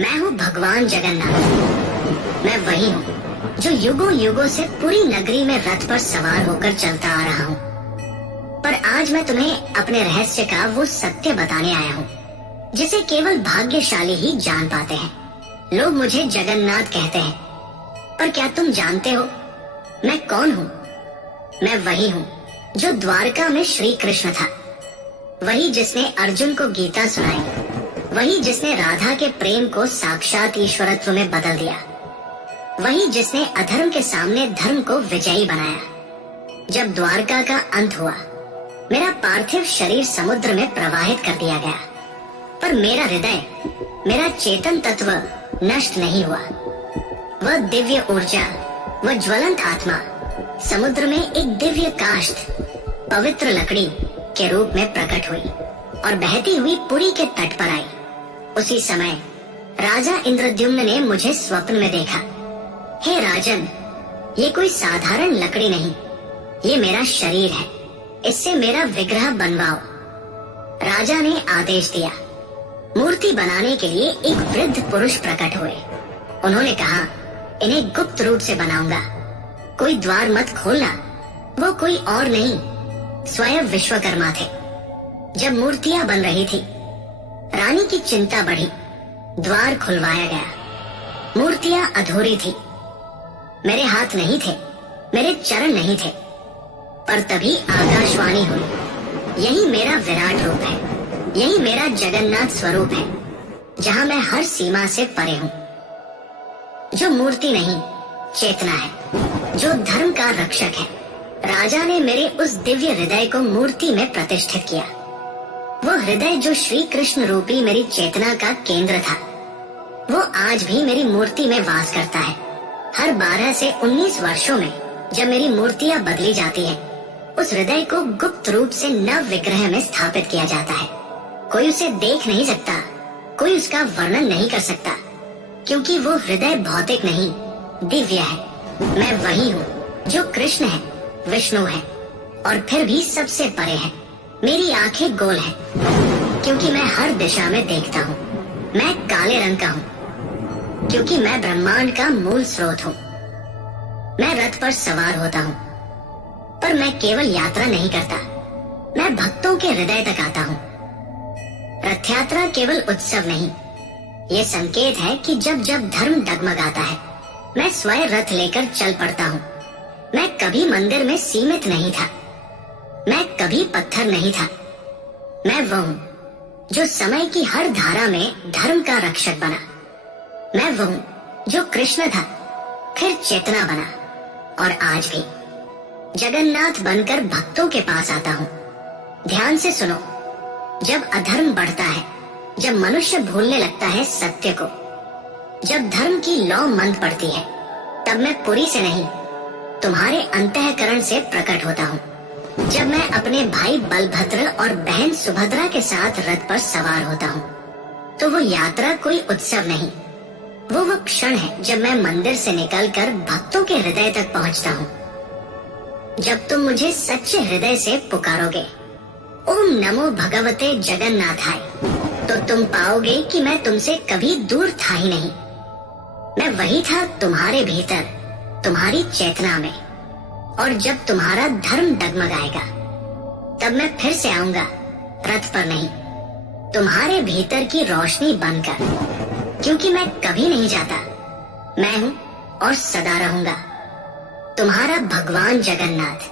मैं हूँ भगवान जगन्नाथ। मैं वही हूँ जो युगों युगों से पूरी नगरी में रथ पर सवार होकर चलता आ रहा हूँ। पर आज मैं तुम्हें अपने रहस्य का वो सत्य बताने आया हूँ जिसे केवल भाग्यशाली ही जान पाते हैं। लोग मुझे जगन्नाथ कहते हैं, पर क्या तुम जानते हो मैं कौन हूँ? मैं वही हूँ जो द्वारका में श्री कृष्ण था, वही जिसने अर्जुन को गीता सुनाई, वही जिसने राधा के प्रेम को साक्षात ईश्वरत्व में बदल दिया, वही जिसने अधर्म के सामने धर्म को विजयी बनाया। जब द्वारका का अंत हुआ, मेरा पार्थिव शरीर समुद्र में प्रवाहित कर दिया गया, पर मेरा हृदय, मेरा चेतन तत्व नष्ट नहीं हुआ। वह दिव्य ऊर्जा, वह ज्वलंत आत्मा समुद्र में एक दिव्य काष्ठ, पवित्र लकड़ी के रूप में प्रकट हुई और बहती हुई पुरी के तट पर आई। उसी समय राजा इंद्रद्युम्न ने मुझे स्वप्न में देखा। हे राजन, ये कोई साधारण लकड़ी नहीं, ये मेरा शरीर है, इससे मेरा विग्रह बनवाओ। राजा ने आदेश दिया। मूर्ति बनाने के लिए एक वृद्ध पुरुष प्रकट हुए। उन्होंने कहा, इन्हें गुप्त रूप से बनाऊंगा, कोई द्वार मत खोलना। वो कोई और नहीं, स्वयं विश्वकर्मा थे। जब मूर्तियां बन रही थी, रानी की चिंता बढ़ी। द्वार खुलवाया गया। मूर्तियां अधूरी थी। मेरे हाथ नहीं थे, मेरे चरण नहीं थे, पर तभी आकाशवाणी हुई। यही मेरा विराट रूप है, यही मेरा जगन्नाथ स्वरूप है, जहां मैं हर सीमा से परे हूँ। जो मूर्ति नहीं, चेतना है, जो धर्म का रक्षक है। राजा ने मेरे उस दिव्य हृदय को मूर्ति में प्रतिष्ठित किया। वो हृदय जो श्री कृष्ण रूपी मेरी चेतना का केंद्र था, वो आज भी मेरी मूर्ति में वास करता है। हर 12 से 19 वर्षों में जब मेरी मूर्तियां बदली जाती है, उस हृदय को गुप्त रूप से नव विग्रह में स्थापित किया जाता है। कोई उसे देख नहीं सकता, कोई उसका वर्णन नहीं कर सकता, क्योंकि वो हृदय भौतिक नहीं, दिव्य है। मैं वही हूँ जो कृष्ण है, विष्णु है, और फिर भी सबसे परे है। मेरी आंखें गोल हैं, क्योंकि मैं हर दिशा में देखता हूँ। मैं काले रंग का हूँ, क्योंकि मैं ब्रह्मांड का मूल स्रोत हूँ। मैं रथ पर सवार होता हूँ, पर मैं केवल यात्रा नहीं करता, मैं भक्तों के हृदय तक आता हूँ। रथ यात्रा केवल उत्सव नहीं, ये संकेत है कि जब जब धर्म डगमगाता है, मैं स्वयं रथ लेकर चल पड़ता हूँ। मैं कभी मंदिर में सीमित नहीं था, मैं कभी पत्थर नहीं था। मैं वो हूँ जो समय की हर धारा में धर्म का रक्षक बना। मैं वो हूँ जो कृष्ण था, फिर चेतना बना, और आज भी जगन्नाथ बनकर भक्तों के पास आता हूँ। ध्यान से सुनो, जब अधर्म बढ़ता है, जब मनुष्य भूलने लगता है सत्य को, जब धर्म की लौ मंद पड़ती है, तब मैं पुरी से नहीं, तुम्हारे अंतःकरण से प्रकट होता हूँ। जब मैं अपने भाई बलभद्र और बहन सुभद्रा के साथ रथ पर सवार होता हूँ, तो वो यात्रा कोई उत्सव नहीं, वो क्षण है जब मैं मंदिर से निकलकर भक्तों के हृदय तक पहुँचता हूँ। जब तुम मुझे सच्चे हृदय से पुकारोगे, ओम नमो भगवते जगन्नाथाय, तो तुम पाओगे कि मैं तुमसे कभी दूर था ही नहीं। मैं वही था तुम्हारे भीतर, तुम्हारी चेतना में। और जब तुम्हारा धर्म डगमगाएगा, तब मैं फिर से आऊंगा, रथ पर नहीं, तुम्हारे भीतर की रोशनी बनकर, क्योंकि मैं कभी नहीं जाता। मैं हूँ और सदा रहूंगा, तुम्हारा भगवान जगन्नाथ।